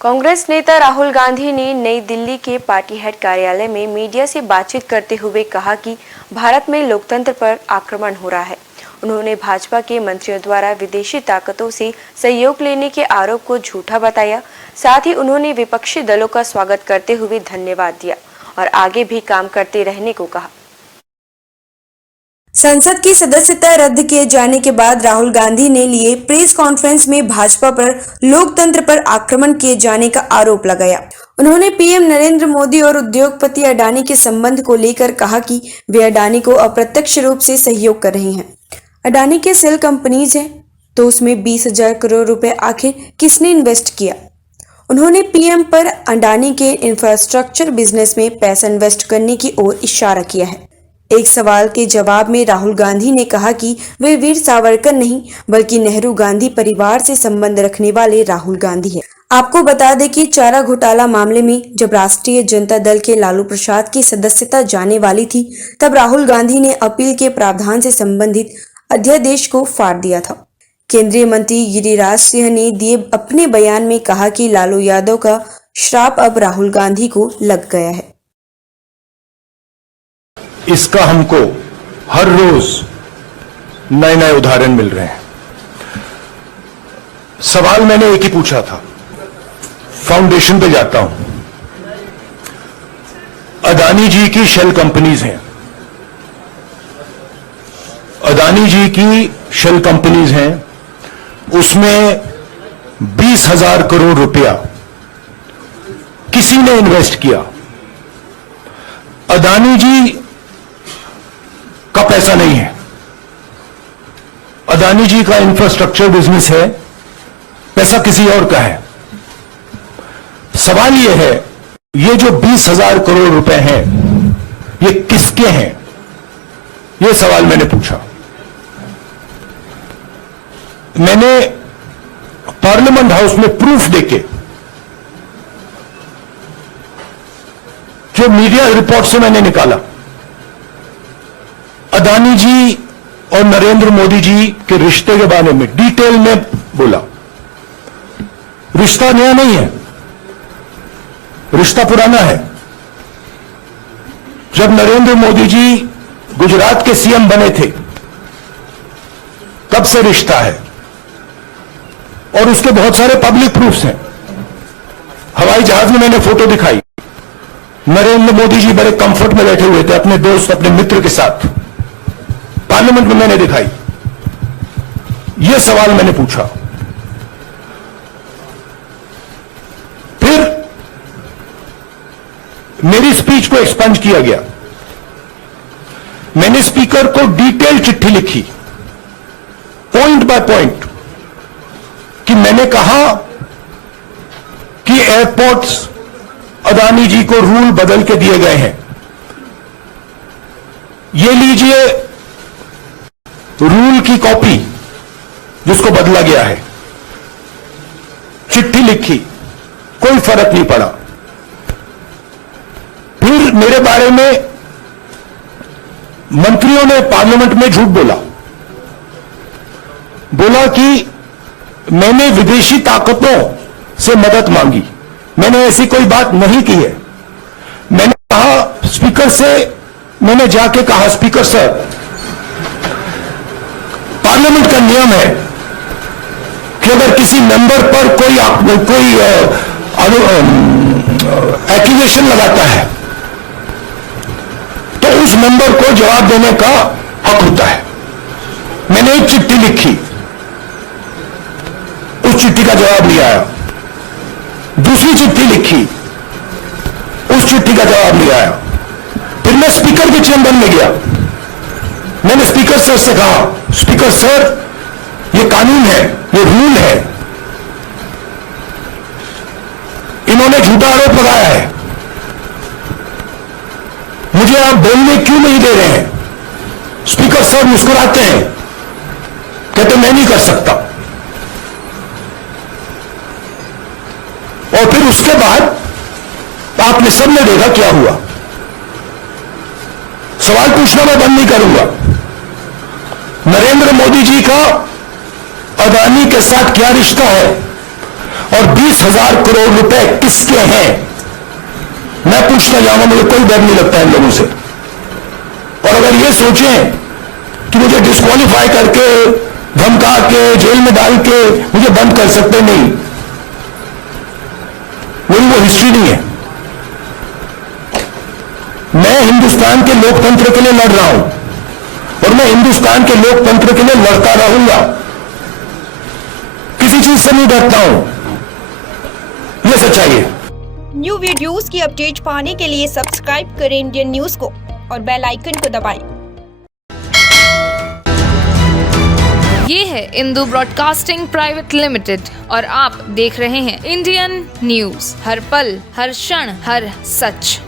कांग्रेस नेता राहुल गांधी ने नई दिल्ली के पार्टी हेड कार्यालय में मीडिया से बातचीत करते हुए कहा कि भारत में लोकतंत्र पर आक्रमण हो रहा है। उन्होंने भाजपा के मंत्रियों द्वारा विदेशी ताकतों से सहयोग लेने के आरोप को झूठा बताया। साथ ही उन्होंने विपक्षी दलों का स्वागत करते हुए धन्यवाद दिया और आगे भी काम करते रहने को कहा। संसद की सदस्यता रद्द किए जाने के बाद राहुल गांधी ने लिए प्रेस कॉन्फ्रेंस में भाजपा पर लोकतंत्र पर आक्रमण किए जाने का आरोप लगाया। उन्होंने पीएम नरेंद्र मोदी और उद्योगपति अडानी के संबंध को लेकर कहा कि वे अडानी को अप्रत्यक्ष रूप से सहयोग कर रहे हैं। अडानी के सेल कंपनीज हैं तो उसमें 20,000 करोड़ रुपए आखिर किसने इन्वेस्ट किया। उन्होंने पीएम पर अडानी के इंफ्रास्ट्रक्चर बिजनेस में पैसा इन्वेस्ट करने की ओर इशारा किया है। एक सवाल के जवाब में राहुल गांधी ने कहा कि वे वीर सावरकर नहीं बल्कि नेहरू गांधी परिवार से संबंध रखने वाले राहुल गांधी हैं। आपको बता दें कि चारा घोटाला मामले में जब राष्ट्रीय जनता दल के लालू प्रसाद की सदस्यता जाने वाली थी, तब राहुल गांधी ने अपील के प्रावधान से संबंधित अध्यादेश को फाड़ दिया था। केंद्रीय मंत्री गिरिराज सिंह ने दिए अपने बयान में कहा कि लालू यादव का श्राप अब राहुल गांधी को लग गया है। इसका हमको हर रोज नए नए उदाहरण मिल रहे हैं। सवाल मैंने एक ही पूछा था, फाउंडेशन पे जाता हूं, अदानी जी की शेल कंपनीज हैं, अदानी जी की शेल कंपनीज हैं, उसमें 20,000 करोड़ रुपया किसी ने इन्वेस्ट किया। अदानी जी का पैसा नहीं है, अदानी जी का इंफ्रास्ट्रक्चर बिजनेस है, पैसा किसी और का है। सवाल यह है, ये जो 20,000 करोड़ रुपए हैं ये किसके हैं, यह सवाल मैंने पूछा। मैंने पार्लियामेंट हाउस में प्रूफ देके जो मीडिया रिपोर्ट से मैंने निकाला, अदानी जी और नरेंद्र मोदी जी के रिश्ते के बारे में डिटेल में बोला। रिश्ता नया नहीं है, रिश्ता पुराना है। जब नरेंद्र मोदी जी गुजरात के सीएम बने थे तब से रिश्ता है और उसके बहुत सारे पब्लिक प्रूफ्स हैं। हवाई जहाज में मैंने फोटो दिखाई, नरेंद्र मोदी जी बड़े कंफर्ट में बैठे हुए थे अपने दोस्त अपने मित्र के साथ, पार्लियामेंट में मैंने दिखाई। यह सवाल मैंने पूछा। फिर मेरी स्पीच को एक्सपंज किया गया। मैंने स्पीकर को डिटेल चिट्ठी लिखी, पॉइंट बाय पॉइंट, कि मैंने कहा कि एयरपोर्ट्स अदानी जी को रूल बदल के दिए गए हैं। ये लीजिए रूल की कॉपी जिसको बदला गया है। चिट्ठी लिखी, कोई फर्क नहीं पड़ा। फिर मेरे बारे में मंत्रियों ने पार्लियामेंट में झूठ बोला कि मैंने विदेशी ताकतों से मदद मांगी। मैंने ऐसी कोई बात नहीं की है। मैंने कहा, स्पीकर से मैंने जाके कहा, स्पीकर सर, पार्लियामेंट का नियम है कि अगर किसी मेंबर पर कोई एक्यूजेशन लगाता है तो उस मेंबर को जवाब देने का हक होता है। मैंने एक चिट्ठी लिखी, उस चिट्ठी का जवाब नहीं आया। दूसरी चिट्ठी लिखी, उस चिट्ठी का जवाब नहीं आया। फिर मैं स्पीकर के चेंबर में गया। मैंने स्पीकर सर से कहा, स्पीकर सर, ये कानून है, ये रूल है, इन्होंने झूठा आरोप लगाया है, मुझे आप बोलने क्यों नहीं दे रहे हैं। स्पीकर सर मुस्कुराते हैं, कहते मैं नहीं कर सकता। और फिर उसके बाद आपने सबने देखा क्या हुआ। सवाल पूछना मैं बंद नहीं करूंगा। नरेंद्र मोदी जी का अदानी के साथ क्या रिश्ता है और 20,000 करोड़ रुपए किसके हैं, मैं पूछना जाऊंगा। मुझे कोई डर नहीं लगता इन लोगों से। और अगर ये सोचें कि मुझे डिस्क्वालीफाई करके, धमका के, जेल में डाल के मुझे बंद कर सकते, नहीं, वो हिस्ट्री नहीं है। मैं हिंदुस्तान के लोकतंत्र के लिए लड़ रहा हूं और मैं हिंदुस्तान के लोकतंत्र के लिए लड़ता रहूंगा। किसी चीज से नहीं डरता हूं, यह सच्चाई है। न्यू वीडियोस की अपडेट पाने के लिए सब्सक्राइब करें इंडियन न्यूज को और बेल आइकन को दबाएं। ये है इंदू ब्रॉडकास्टिंग प्राइवेट लिमिटेड और आप देख रहे हैं इंडियन न्यूज, हर पल, हर क्षण, हर सच।